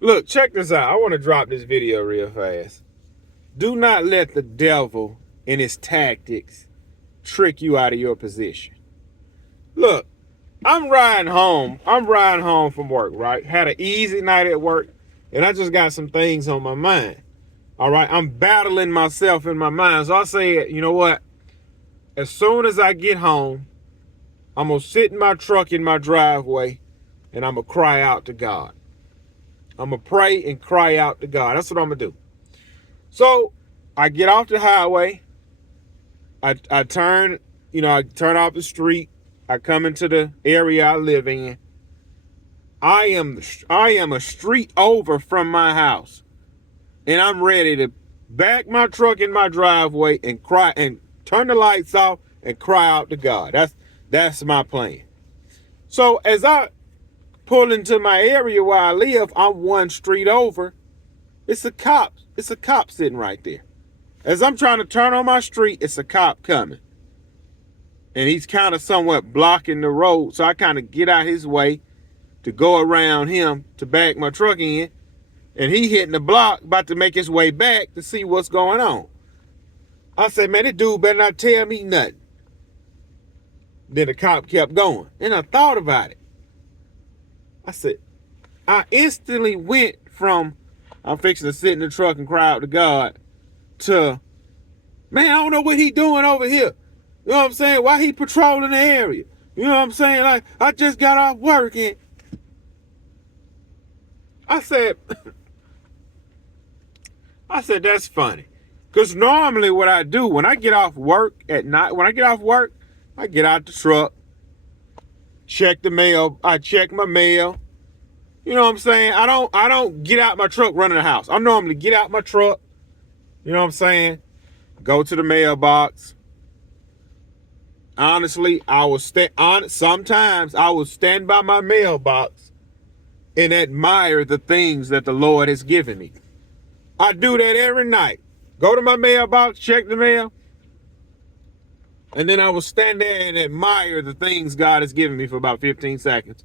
Look, check this out. I want to drop this video real fast. Do not let the devil and his tactics trick you out of your position. Look, I'm riding home. I'm riding home from work, right? Had an easy night at work, and I just got some things on my mind. All right, I'm battling myself in my mind. So I said, you know what? As soon as I get home, I'm going to sit in my truck in my driveway, and I'm going to cry out to God. I'm going to pray and cry out to God. That's what I'm going to do. So I get off the highway. I turn off the street. I come into the area I live in. I am a street over from my house. And I'm ready to back my truck in my driveway and cry and turn the lights off and cry out to God. That's my plan. So as I pull into my area where I live, I'm one street over. It's a cop. It's a cop sitting right there. As I'm trying to turn on my street, it's a cop coming. And he's kind of somewhat blocking the road. So I kind of get out his way to go around him to back my truck in. And he hitting the block, about to make his way back to see what's going on. I said, man, this dude better not tell me nothing. Then the cop kept going. And I thought about it. I said, I instantly went from, I'm fixing to sit in the truck and cry out to God, to, man, I don't know what he doing over here. You know what I'm saying? Why he patrolling the area? You know what I'm saying? Like, I just got off work and I said, that's funny. Because normally what I do when I get off work at night, I get out the truck, check the mail. I check my mail. You know what I'm saying? I don't get out my truck running the house. I normally get out my truck. You know what I'm saying? Go to the mailbox. Honestly, sometimes I will stand by my mailbox and admire the things that the Lord has given me. I do that every night. Go to my mailbox, check the mail, and then I will stand there and admire the things God has given me for about 15 seconds.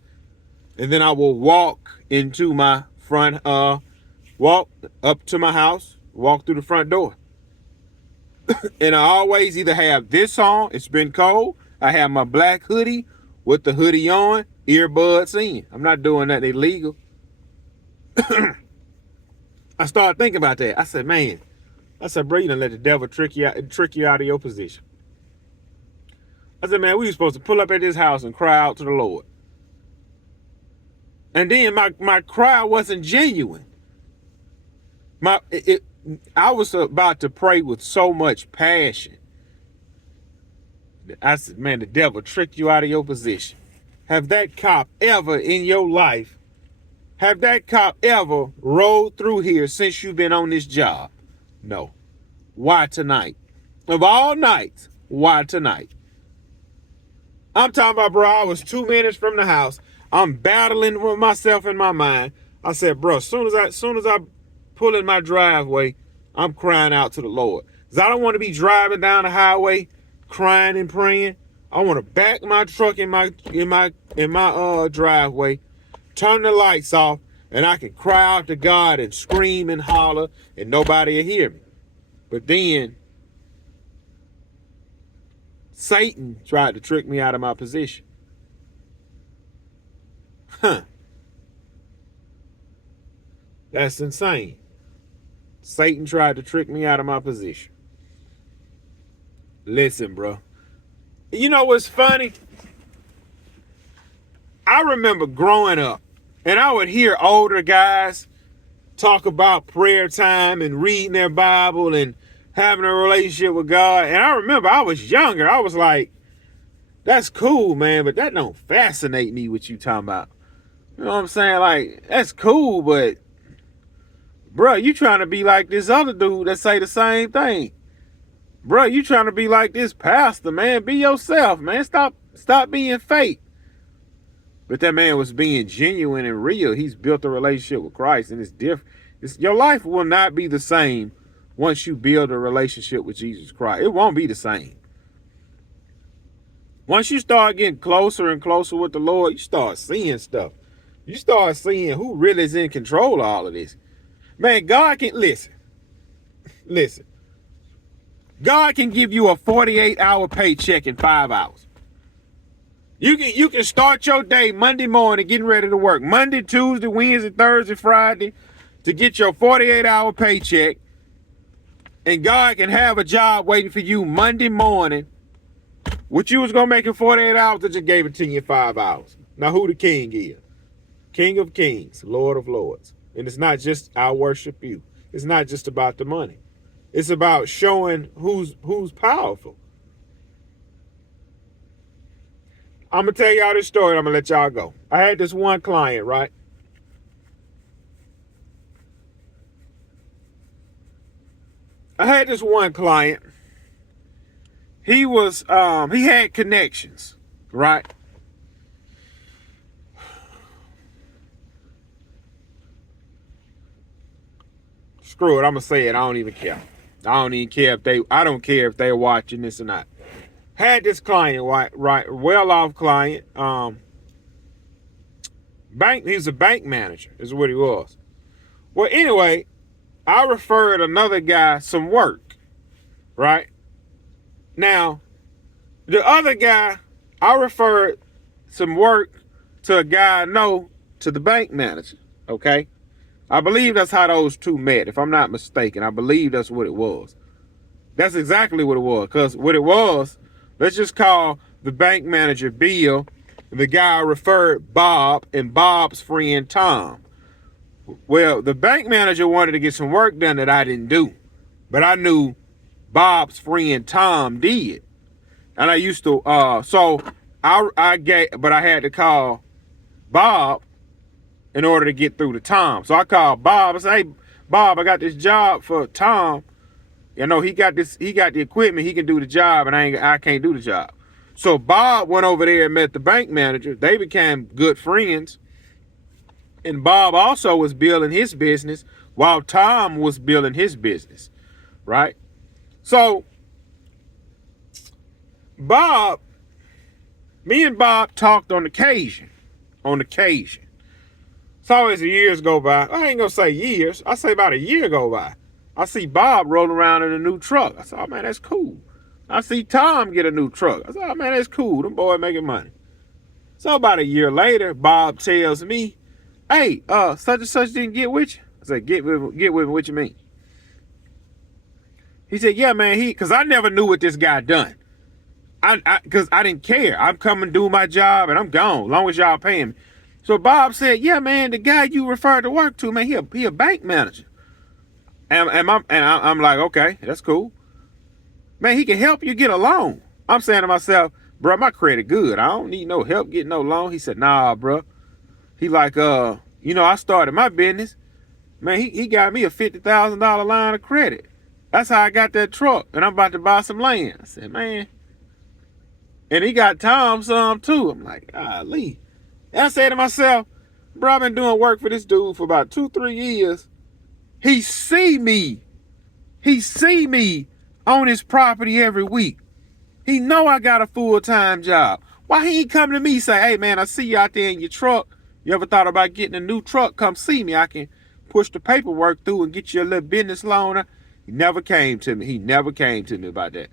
And then I will walk into my walk up to my house, walk through the front door. And I always either have this on, it's been cold, I have my black hoodie with the hoodie on, earbuds in. I'm not doing nothing illegal. I started thinking about that. I said, bro, you done let the devil trick you out of your position. I said, man, we were supposed to pull up at this house and cry out to the Lord. And then my cry wasn't genuine. I was about to pray with so much passion. I said, man, the devil tricked you out of your position. Have that cop ever in your life, rolled through here since you've been on this job? No. Why tonight? Of all nights, why tonight? I'm talking about, bro, I was 2 minutes from the house. I'm battling with myself in my mind. I said, bro, as soon as I pull in my driveway, I'm crying out to the Lord. Because I don't want to be driving down the highway crying and praying. I want to back my truck in my driveway, turn the lights off, and I can cry out to God and scream and holler, and nobody will hear me. But then Satan tried to trick me out of my position. That's insane. Satan tried to trick me out of my position. Listen, bro. You know what's funny? I remember growing up, and I would hear older guys talk about prayer time and reading their Bible and having a relationship with God. And I remember I was younger. I was like, that's cool, man, but that don't fascinate me what you talking about. You know what I'm saying? Like, that's cool, but bro, you trying to be like this other dude that say the same thing. Bro, you trying to be like this pastor, man. Be yourself, man. Stop being fake. But that man was being genuine and real. He's built a relationship with Christ, and it's different. Your life will not be the same once you build a relationship with Jesus Christ. It won't be the same. Once you start getting closer and closer with the Lord, you start seeing stuff. You start seeing who really is in control of all of this. Man, God can listen. God can give you a 48-hour paycheck in 5 hours. You can start your day Monday morning getting ready to work. Monday, Tuesday, Wednesday, Thursday, Friday to get your 48-hour paycheck. And God can have a job waiting for you Monday morning. What you was going to make in 48 hours, I just gave it to you in 5 hours. Now who the king is? King of kings, Lord of lords. And it's not just I worship you. It's not just about the money. It's about showing who's powerful. I'm going to tell y'all this story and I'm going to let y'all go. I had this one client, right? I had this one client. He had connections, right? Screw it, I'm going to say it. I don't even care. I don't care if they're watching this or not. Had this client, right, well-off client. He was a bank manager, is what he was. Well, anyway, I referred another guy some work, right? Now, the other guy, I referred some work to a guy I know to the bank manager, okay? I believe that's how those two met, if I'm not mistaken. I believe that's what it was. That's exactly what it was, because what it was, let's just call the bank manager Bill, the guy I referred Bob, and Bob's friend Tom. Well, the bank manager wanted to get some work done that I didn't do, but I knew Bob's friend Tom did. And I used to, so I had to call Bob in order to get through to Tom. So I called Bob. I said, hey, Bob, I got this job for Tom. You know, he got the equipment, he can do the job, and I can't do the job. So Bob went over there and met the bank manager. They became good friends. And Bob also was building his business while Tom was building his business, right? So me and Bob talked on occasion. So as the years go by, I ain't gonna say years, I say about a year go by. I see Bob rolling around in a new truck. I said, oh man, that's cool. I see Tom get a new truck. I said, oh man, that's cool. Them boy making money. So about a year later, Bob tells me, hey, such and such didn't get with you. I said, get with me, what you mean? He said, yeah, man, because I never knew what this guy done. Because I didn't care. I'm coming to do my job and I'm gone, long as y'all paying me. So Bob said, yeah, man, the guy you referred to work to, man, he a bank manager. And I'm like, okay, that's cool. Man, he can help you get a loan. I'm saying to myself, bro, my credit good. I don't need no help getting no loan. He said, nah, bro. He like, I started my business. Man, he got me a $50,000 line of credit. That's how I got that truck. And I'm about to buy some land. I said, man. And he got Tom some too. I'm like, golly. And I said to myself, bro, I've been doing work for this dude for about 2-3 years. He see me on his property every week. He know I got a full-time job. Why he ain't come to me say, hey man, I see you out there in your truck. You ever thought about getting a new truck? Come see me. I can push the paperwork through and get you a little business loan. He never came to me. He never came to me about that.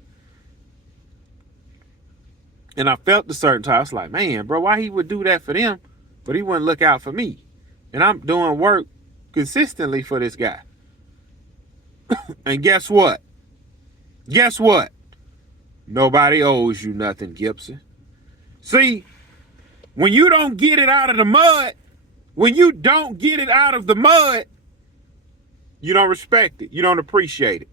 And I felt a certain time. I was like, man, bro, why he would do that for them, but he wouldn't look out for me? And I'm doing work consistently for this guy. And guess what? Nobody owes you nothing, Gibson. See, when you don't get it out of the mud, you don't respect it. You don't appreciate it.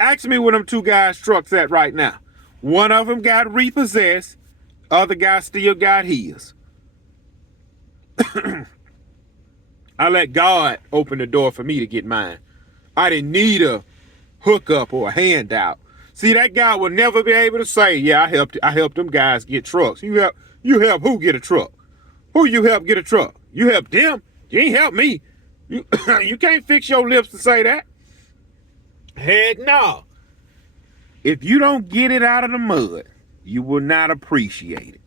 Ask me where them two guys' trucks at right now. One of them got repossessed. Other guy still got his. I let God open the door for me to get mine. I didn't need a hookup or a handout. See, that guy will never be able to say, yeah, I helped them guys get trucks. You help who get a truck? Who you help get a truck? You help them? You ain't help me. You can't fix your lips to say that. Heck no. If you don't get it out of the mud, you will not appreciate it.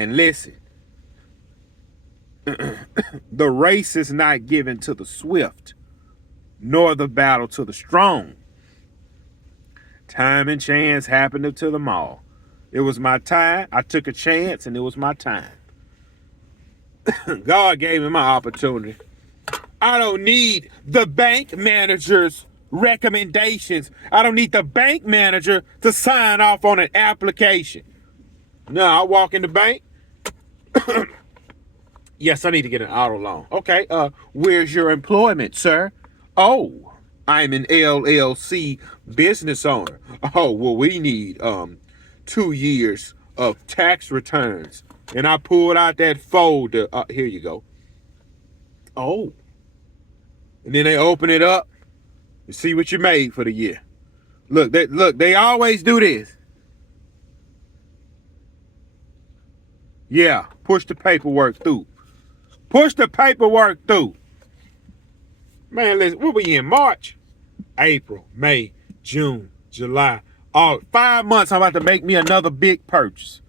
And listen, the race is not given to the swift, nor the battle to the strong. Time and chance happened to them all. It was my time. I took a chance, and it was my time. God gave me my opportunity. I don't need the bank manager's recommendations. I don't need the bank manager to sign off on an application. No, I walk in the bank. Yes, I need to get an auto loan. Okay, where's your employment, sir? Oh, I'm an LLC business owner. Oh, well, we need 2 years of tax returns. And I pulled out that folder. Here you go. Oh. And then they open it up and see what you made for the year. Look, they always do this. Yeah, push the paperwork through. Push the paperwork through. Man, listen, what we in? March, April, May, June, July, August. 5 months, I'm about to make me another big purchase.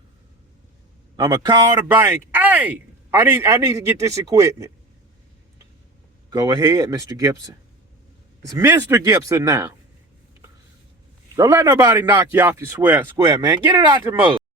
I'm gonna call the bank. Hey, I need to get this equipment. Go ahead, Mr. Gibson. It's Mr. Gibson now. Don't let nobody knock you off your square, man. Get it out the mud.